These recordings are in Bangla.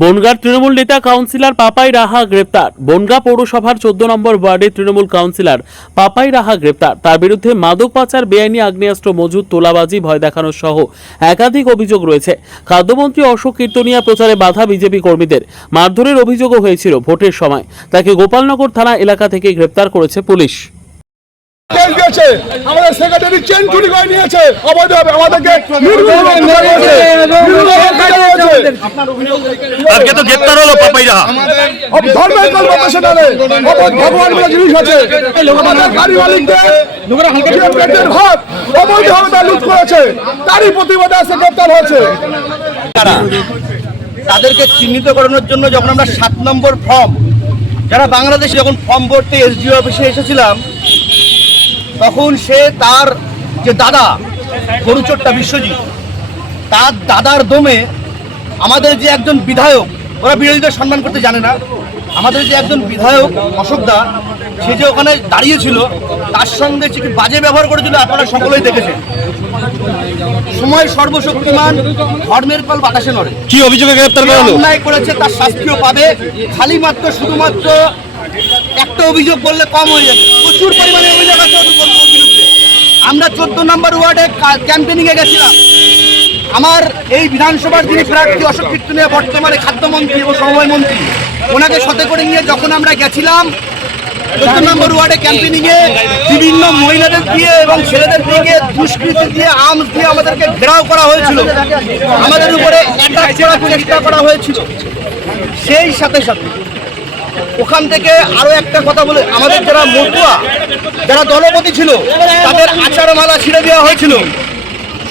বনগাঁর তৃণমূল নেতা কাউন্সিলর পাপাই রাহা গ্রেপ্তার। বনগাঁ পৌরসভার 14 নম্বর ওয়ার্ডের তৃণমূল কাউন্সিলর পাপাই রাহা গ্রেপ্তার। তার বিরুদ্ধে মাদক পাচার, বেআইনি আগ্নেয়াস্ত্র মজুত, তোলাবাজি, ভয় দেখানো সহ একাধিক অভিযোগ রয়েছে। খাদ্যমন্ত্রী অশোক কীর্তনিয়া প্রচারে বাধা, বিজেপি কর্মীদের মারধরের অভিযোগও হয়েছিল ভোটের সময়। তাকে গোপালনগর থানা এলাকা থেকে গ্রেপ্তার করেছে পুলিশ। আমাদের সেক্রেটারি চেন চুরি করে নিয়েছে, অবৈধভাবে আমাদেরকে আজকে তো গ্রেপ্তার হলো পাপাই রাহা। ধর্মের কলকাতা ভগবান বলে জিনিস আছে, আমাদের গাড়ি মালিকদের ভাগ অবৈধভাবে লুট করেছে, তারই প্রতিবাদে আজকে গ্রেপ্তার হয়েছে। তাদেরকে চিহ্নিত করানোর জন্য যখন আমরা 7 নম্বর ফর্ম, যারা বাংলাদেশে যখন ফর্ম ভরতে এসডিও অফিসে এসেছিলাম, তখন সে তার যে দাদা গরুচোরটা বিশ্বজিৎ, তার দাদার দমে আমাদের যে একজন বিধায়ক, ওরা বিরোধীদের সম্মান করতে জানে না, আমাদের যে একজন বিধায়ক অশোকদা, সে যে ওখানে দাঁড়িয়েছিল, তার সঙ্গে সে কি বাজে ব্যবহার করেছিল আপনারা সকলেই দেখেছেন। সময় সর্বশক্তিমান, ধর্মের ফল বাতাসে নড়ে। কি অভিযোগে গ্রেপ্তার করা হলো? অন্যায় করেছে তার শাস্তিও পাবে। খালি মাত্র শুধুমাত্র একটা অভিযোগ বললে কম হয়ে যাবে, প্রচুর পরিমাণে অভিযোগ আছে ওর বিরুদ্ধে। আমরা 14 নম্বর ওয়ার্ডে ক্যাম্পেনিংয়ে গেছিলাম। আমার এই বিধানসভার যিনি প্রার্থী অশোক কীর্তনিয়া, বর্তমানে খাদ্যমন্ত্রী এবং সমবায় মন্ত্রী, ওনাকে সাথে করে নিয়ে যখন আমরা গেছিলাম 14 নম্বর ওয়ার্ডে ক্যাম্পেনিংয়ে, বিভিন্ন মহিলাদের দিয়ে এবং ছেলেদের দিকে দুষ্কৃতি দিয়ে, আর্মস দিয়ে আমাদেরকে ঘেরাও করা হয়েছিল, আমাদের উপরে অ্যাটাক করার চেষ্টা করা হয়েছিল। সেই সাথে সাথে ওখান থেকে আরো একটা কথা বলে, আমাদের যারা মতুয়া, যারা দলপতি ছিল, তাদের আচারমালা ছিঁড়ে দেওয়া হয়েছিল,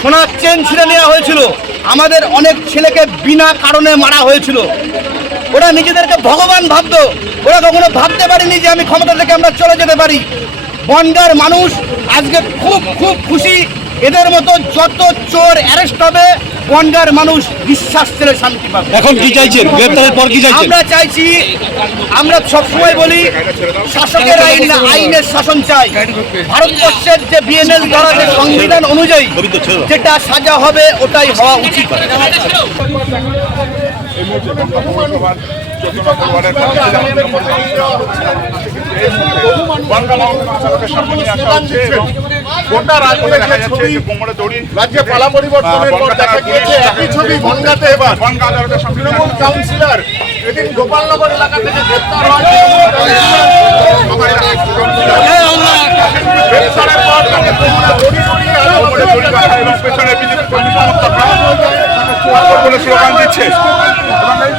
সোনার চেন ছিঁড়ে নেওয়া হয়েছিল, আমাদের অনেক ছেলেকে বিনা কারণে মারা হয়েছিল। ওরা নিজেদেরকে ভগবান ভাবতো, ওরা কখনো ভাবতে পারেনি যে আমি ক্ষমতা থেকে আমরা চলে যেতে পারি। বনগাঁর মানুষ আজকে খুব খুব খুশি। এদের মতো যত চোর অ্যারেস্ট হবে, বনগাঁর মানুষ বিশ্বাস ছেড়ে শান্তি পাবে। এখন কি চাইছেন? গ্রেপ্তারের পর কি চাইছেন? আমরা চাইছি, আমরা সবসময় বলি শাসকের আইন না, আইনের শাসন চাই। ভারতবর্ষের যে বিএনএল দ্বারা যে সংবিধান অনুযায়ী যেটা সাজা হবে, ওটাই হওয়া উচিত। রাজ্যে পালা পরিবর্তনের পর দেখা গিয়েছে একই ছবি বনগাঁতে। এবার তৃণমূল কাউন্সিলর এদিন গোপালনগর এলাকা থেকে গ্রেপ্তার হয়। গ্রেপ্তারের পর তাকে দড়ি সরিয়ে পেছনে বিজেপি কর্মী সমর্থকরা স্লোগান দিচ্ছে এবং এই